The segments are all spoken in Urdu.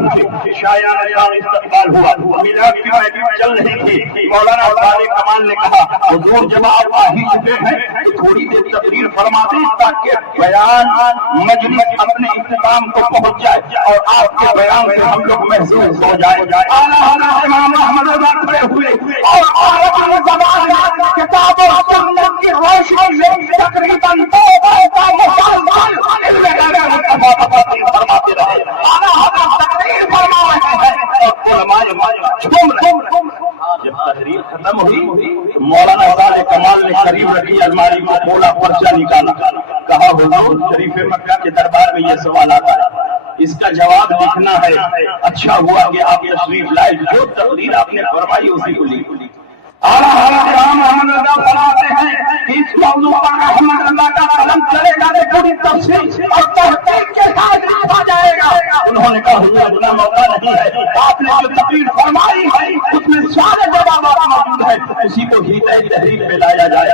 پہنچے، شایان استقبال ہوا، میلاد کی محفل چل رہی تھی۔ مولانا صالح کمال نے کہا حضور جب آپ آ ہی چکے ہیں تو تھوڑی دیر تقریر فرما دیں تاکہ بیان مجلس اپنے اختتام کو پہنچ جائے اور آپ کے بیان سے ہم لوگ محظوظ ہو جائے۔ اعلیٰ حضرت امام احمد رضا کھڑے ہوئے اور عالم زبان کتاب و سنت کی روشنی سے تقریباً 2 کا مسلسل علم غیب مصطفیٰ تفسیر فرماتے رہے۔ اعلیٰ حضرت تقریر فرما رہے ہیں اور علماء جھوم رہے ہیں۔ جب تقریر ختم ہوئی تو مولانا صالح کمال نے قریب رکھی الماری کو کھولا، پرچہ نکالا، کہا حضور شریف مکہ کے دربار میں یہ سوال آتا ہے، اس کا جواب لکھنا ہے۔ اچھا ہوا کہ آپ تشریف لائے، جو تقریر آپ نے فرمائی اسی کو لکھ۔ اعلیٰ حضرت امام احمد رضا فرماتے ہیں کہ اس موضوع پر احمد رضا کا قلم چلے گا تو پوری تفصیل اور تحقیق کے ساتھ لکھا جائے گا۔ انہوں نے کہا حضور اتنا موقع نہیں ہے، آپ نے جو تقریر فرمائی ہے اس میں سارے جوابات موجود ہیں، اسی کو ہی تحریر پہ لایا جائے۔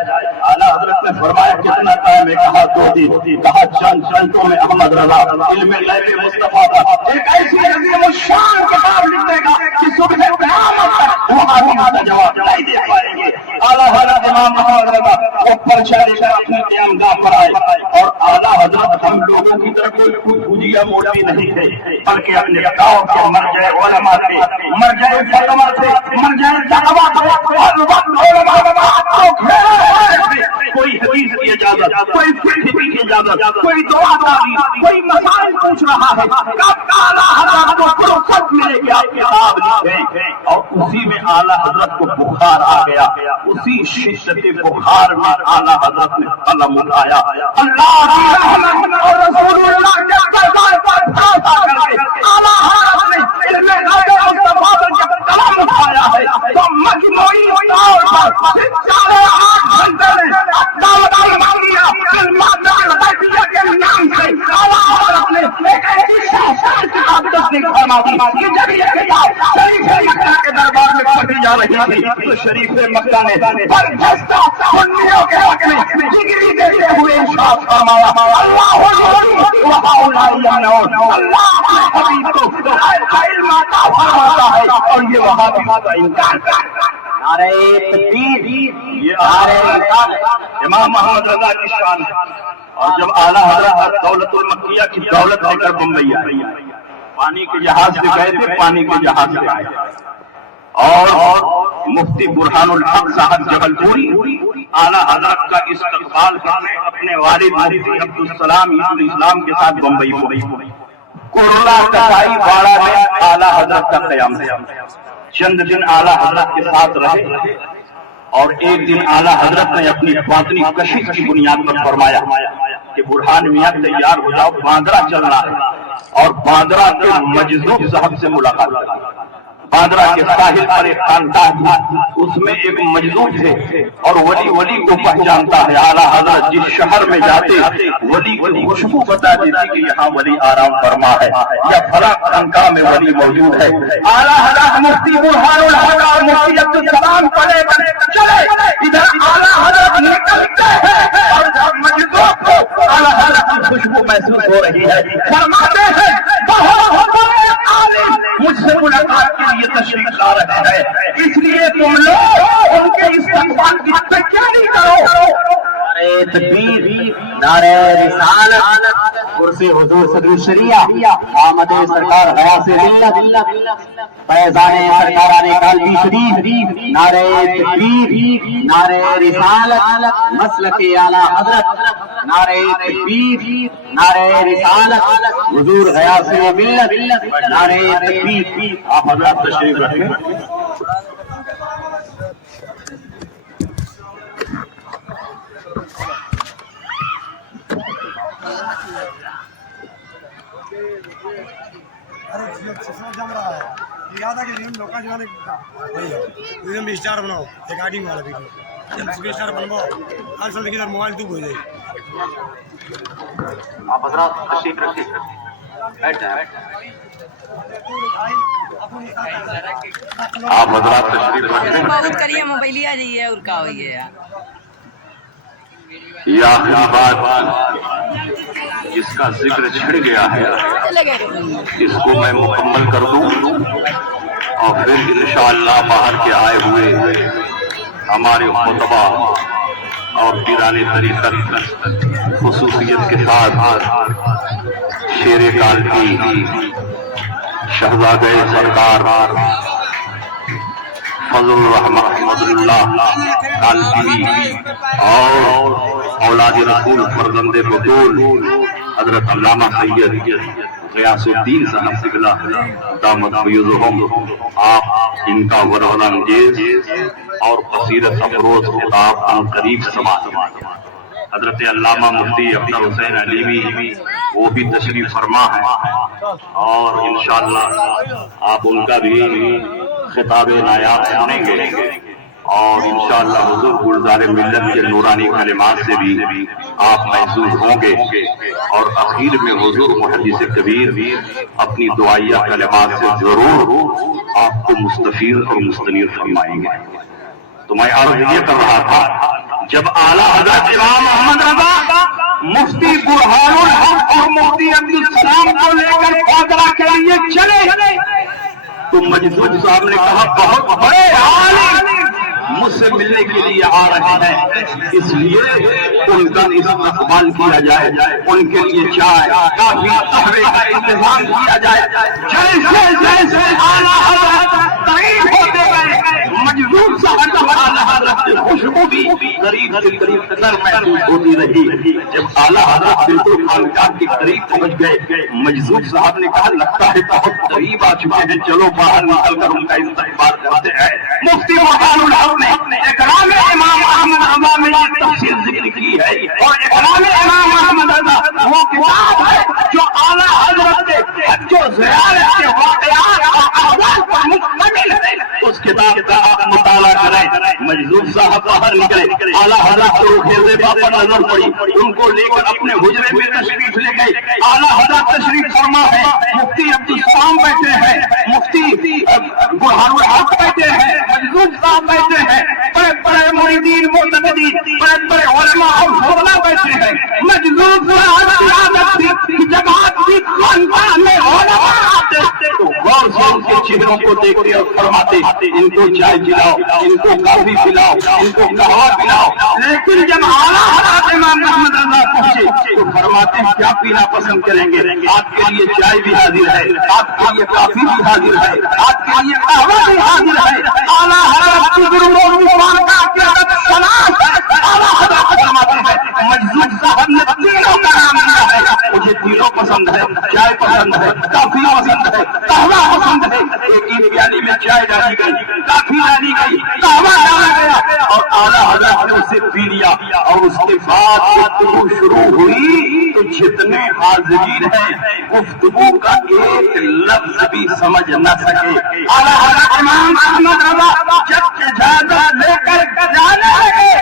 اعلیٰ حضرت نے فرمایا کتنا ٹائم ہے؟ کہا 2 دن۔ کہا چند گھنٹوں میں احمد رضا علم غیب مصطفیٰ کا ایک ایسی عظیم الشان کتاب لکھ دے گا کہ صبح قیامت تک وہ آدمی کا جواب نہیں دے پائیں گے۔ اعلیٰ حضرت امام احمد رضا وہ پرچہ لے کر اپنے قیام گاہ پر آئے اور اعلیٰ حضرت ہم لوگوں کی طرف کوئی بھجیا موڑی نہیں تھے، بلکہ اپنے گاؤں کے مرجع علماء تھے، مرجع فتویٰ تھے، مرجع دعویٰ تھے، اور وقت علماء کو گھیرے ہوئے تھے۔ کوئی حدیث کی اجازت، کوئی فقہ کی اجازت، کوئی دعا داری، کوئی مسائل پوچھ رہا ہے، کب اعلیٰ حضرت کو فرصت ملے گی آپ کتاب لکھیں۔ اور اسی میں اعلیٰ حضرت کو بخار آ گیا، اسی شدت بخار میں اعلیٰ حضرت نے قلم اٹھایا، اللہ کی رحمت اور رسول اللہ کے دربار پر بھروسہ کر کے اعلیٰ حضرت نے علم غیب مصطفیٰ پر جب قلم اٹھایا ہے تو مجموعی طور پر 4.5 گھنٹے میں دعوت المانیہ الغیبیہ کے نام سے اعلیٰ حضرت نے ایک ایسی شاہکار کتاب تصنیف فرما دی کہ جب یہ کتاب شریف مکہ کے دربار میں پڑھی جا رہی تھی تو شریف مکہ نے برجستہ سنیوں کے حق میں ڈگری دیتے ہوئے ارشاد فرمایا اللہ اللہ اپنے حبیب کو علم عطا فرماتا ہے اور یہ وہابی کا انکار کرتا ہے۔ نعرہ تکبیر، یہ امام محمد رضا کی شان ہے۔ اور جب اعلیٰ حضرت دولت المکیہ کی دولت لے کر بمبئی آئی، پانی کے جہاز سے گئے تھے، پانی کے جہاز سے آئے اور مفتی برہان الحق صاحب جبل پوری اعلیٰ حضرت کا استقبال کرنے اپنے والد مفتی عبدالسلام اسلام کے ساتھ بمبئی پہنچے۔ کرلا کسائی واڑہ میں اعلیٰ حضرت کا قیام ہے۔ چند دن اعلیٰ حضرت کے ساتھ رہے اور ایک دن اعلیٰ حضرت نے اپنی باطنی کشش کی بنیاد پر فرمایا کہ برہان میاں تیار ہو جاؤ، باندرا چلنا ہے اور باندرا کے مجذوب صاحب سے ملاقات کرنا۔ باندرا کے ساحل پر ایک خانقاہ تھا، اس میں ایک مجذوب تھے اور ولی کو پہچانتا ہے۔ اعلیٰ حضرت جس شہر میں جاتے ولی کی خوشبو بتا دیتی کہ یہاں ولی آرام فرما ہے یا فلاں خانقاہ میں ولی موجود ہے۔ اعلیٰ حضرت مفتی برہان الحق اور مفتی عبدالسلام پڑے چلے، ادھر اعلیٰ حضرت نکلتے ہیں اور مجذوب کو اعلیٰ حضرت کی خوشبو محسوس ہو رہی ہے، فرماتے ہیں بہت بڑے عالم مجھ سے ملاقات کے لیے تشریف لا رہے ہیں، اس لیے تم لوگ ان کے استقبال کی تیاری کرو۔ نعرہ تکبیر، نعرہ رسالت، کرسی حضور صدر شریعہ، آمد سرکار غیاث ملت، فیضان سرکاران قلبی شریف، نعرہ تکبیر، نعرہ رسالت، مسلک اعلیٰ حضرت، نعرہ تکبیر، نعرہ رسالت، حضور غیاث ملت، نعرہ تکبیر۔ آپ حضرات تشریف رکھیں۔ جم رہا ہے یاد ہے کہ لوگ اسٹار بناؤ ریکارڈنگ والا ویڈیو جب اسٹار بنواؤ ہر سال کی موبائل تو ہو جائے۔ آپ حضرات تشریف رکھیں، بیٹھ جائیں۔ آپ حضرات تشریف رکھیں۔ بہت کریے موبائل آ جائیے اور کا ہوئی ہے یا جس کا ذکر چھڑ گیا ہے اس کو میں مکمل کر دوں اور پھر انشاءاللہ باہر کے آئے ہوئے ہمارے خطبہ اور پیران طریقت خصوصیت کے ساتھ شیر کال کی شہزادہ سرکار فضل الرحمن فضل اللہ کالپی اور اولاد رسول فرزند بطول حضرت علامہ سید غیاث الدین صاحب سگلا دامت فیضہم، آپ ان کا ورود انگیز اور بصیرت افروز خطاب عن قریب سماعت۔ حضرت علامہ مفتی افضل حسین علیمی وہ بھی تشریف فرما ہے اور انشاءاللہ آپ ان کا بھی خطاب نایاب سنیں گے اور انشاءاللہ حضور گلزار ملت کے نورانی کلمات سے بھی آپ محسوس ہوں گے اور اخیر میں حضور محدث کبیر اپنی دعائیہ کلمات سے ضرور آپ کو مستفید اور مستنیر فرمائیں گے۔ تو میں عرض یہ کر رہا تھا جب اعلیٰ حضرت امام محمد رضا مفتی برہان الحق اور مفتی عبدالسلام کو لے کر فاضلہ کے لیے چلے تو مجذوب صاحب نے کہا بہت بڑے عالم مجھ سے ملنے کے لیے آ رہے ہیں، اس لیے ان کا استقبال کیا جائے، ان کے لیے چائے کافی قہوے کا انتظام کیا جائے۔ جیسے جیسے اعلیٰ حضرت قریب ہوتے گئے مجذوب صاحب کا اعلیٰ حضرت کی خوشبو بھی قریب سے قریب تر محسوس ہوتی رہی۔ جب اعلیٰ حضرت بالکل خانقاہ کے قریب پہنچ گئے مجذوب صاحب نے کہا لگتا ہے بہت قریب آ چکے ہیں، چلو باہر نکل کر ان کا استقبال کرتے ہیں۔ مفتی برہان الحق نے اکرام امام احمد رضا میں یہ تفصیل ذکر کی ہے اور اکرام امام احمد رضا وہ کتاب ہے جو اعلیٰ حضرت کے حج و زیارت کے واقعات اور احوال پر مشتمل ہے۔ اس کتاب کا آپ مطالعہ کریں۔ مجذوب صاحب باہر نکلے، اعلیٰ حضرت کو خیز پر نظر پڑی، ان کو لے کر اپنے حجرے میں تشریف لے گئے۔ اعلیٰ حضرت تشریف فرما ہے، مفتی عبدالسلام بیٹھے ہیں، مفتی برہان الحق بیٹھے ہیں، مجذوب صاحب بیٹھے ہیں، بڑے بڑے مریدین معتقدین، بڑے بڑے علماء اور فضلاء بیٹھے ہیں۔ مجذوب صاحب کی جماعت کی خانقاہ میں علماء آتے تو غور سے ان کے چہروں کو دیکھتے اور فرماتے ان کو چائے پلاؤ، ان کو کافی پلاؤ، ان کو قہوہ پلاؤ۔ لیکن جب اعلیٰ حضرت امام محمد رضا پہنچے تو فرماتے ہیں کیا پینا پسند کریں گے؟ آپ کے لیے چائے بھی حاضر ہے، آپ کے لیے کافی بھی حاضر ہے، آپ کے لیے قہوہ بھی حاضر ہے۔ اعلیٰ حضرت کی مجذوب صاحب نے تینوں کا نام لیا ہے، مجھے تینوں پسند ہے، چائے پسند ہے، کافی پسند ہے، قہوہ پسند ہے۔ ایک ہی پیالی میں چائے ڈالی گئی، کافی ڈالی گئی، قہوہ ڈالا گیا اور اعلیٰ حضرت نے اسے پی لیا اور اس کے بعد گفتگو شروع ہوئی تو جتنے حاضرین ہیں گفتگو کا ایک لفظ بھی سمجھ نہ سکے۔ اعلیٰ حضرت امام احمد رضا جب اجازت لے کر جانے لگے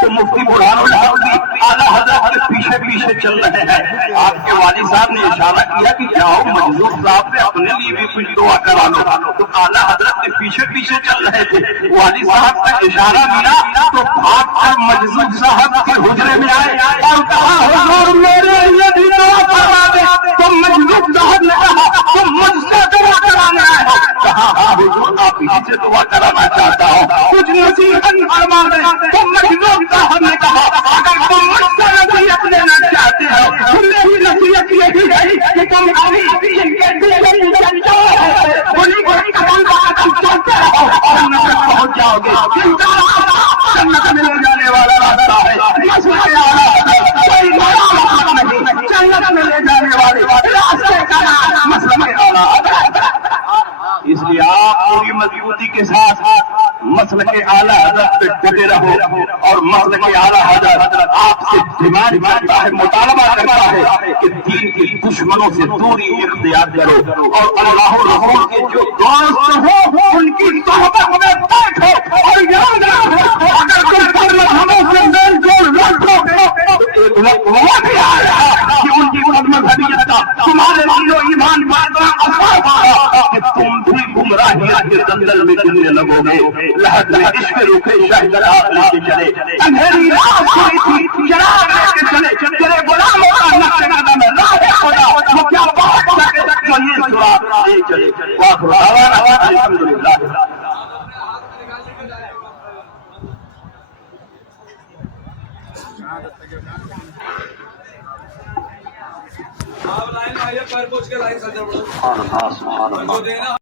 تو مفتی برہان الحق بھی اعلیٰ حضرت کے پیچھے پیچھے چل رہے ہیں۔ آپ کے والد صاحب نے اشارہ کیا کہ جاؤ مجذوب صاحب سے اپنے لیے بھی کچھ دعا کرا لو، تو اعلیٰ حضرت کے پیچھے پیچھے چل رہے تھے۔ والد صاحب کا اشارہ ملا تو بھاگ کر مجذوب صاحب کے حجرے میں آئے اور کہا حضور میرے لیے بھی دعا کروا دے۔ تو مجذوب صاحب نے کہا تم مجھ سے دعا کرانا ہے؟ کہا ہاں حضور آپ ہی سے دعا کرانا چاہتا ہوں، کچھ نصیحت فرما دیں۔ تو مجذوب صاحب نے کہا اگر تم مجھ سے نصیحت لینا چاہتے ہو تو میری نصیحت یہی ہے کہ تم ابھی ان کے دل چلتے ہو، انہیں کو قدم کا قدم چلتے رہو اور جنت پہنچ جاؤ گے۔ جنت میں لے جانے والا راستہ ہے، مسلک اعلیٰ حضرت کوئی بڑا مقام نہیں، جنت میں لے جانے والے راستے کا نام مسلک اعلیٰ حضرت۔ اس لیے آپ پوری مضبوطی کے ساتھ مسلک اعلیٰ حضرت پہ ڈٹے رہو اور مسلک اعلیٰ حضرت آپ سے ڈیمانڈ کرتا ہے، مطالبہ کرتا ہے کہ دین کے دشمنوں سے دوری اختیار کرو اور اللہ رسول کے جو دوست ہو ان کی صحبت میں بیٹھو اور یاد رکھو اگر کوئی مذہبوں سے میل جول رکھو تو ایک وقت وہ بھی آ رہا کہ ان کی مذہبیت کا تمہارے دل و ایمان پر اتنا اثر ہوگا کہ تم بھی گمراہیاں کے دلدل میں گرنے لگو گے۔ لہذا عشق روکے شاہد راہ لے کے چلے، اندھیری رات ہوئی تھی چراغ لے کے چلے، تیرے غلاموں کا نقش قدم بنی سوات نہیں چلے واخر دعوانا الحمدللہ آپ لائن آئیے پر پوچھ کے لائن سجر سبحان اللہ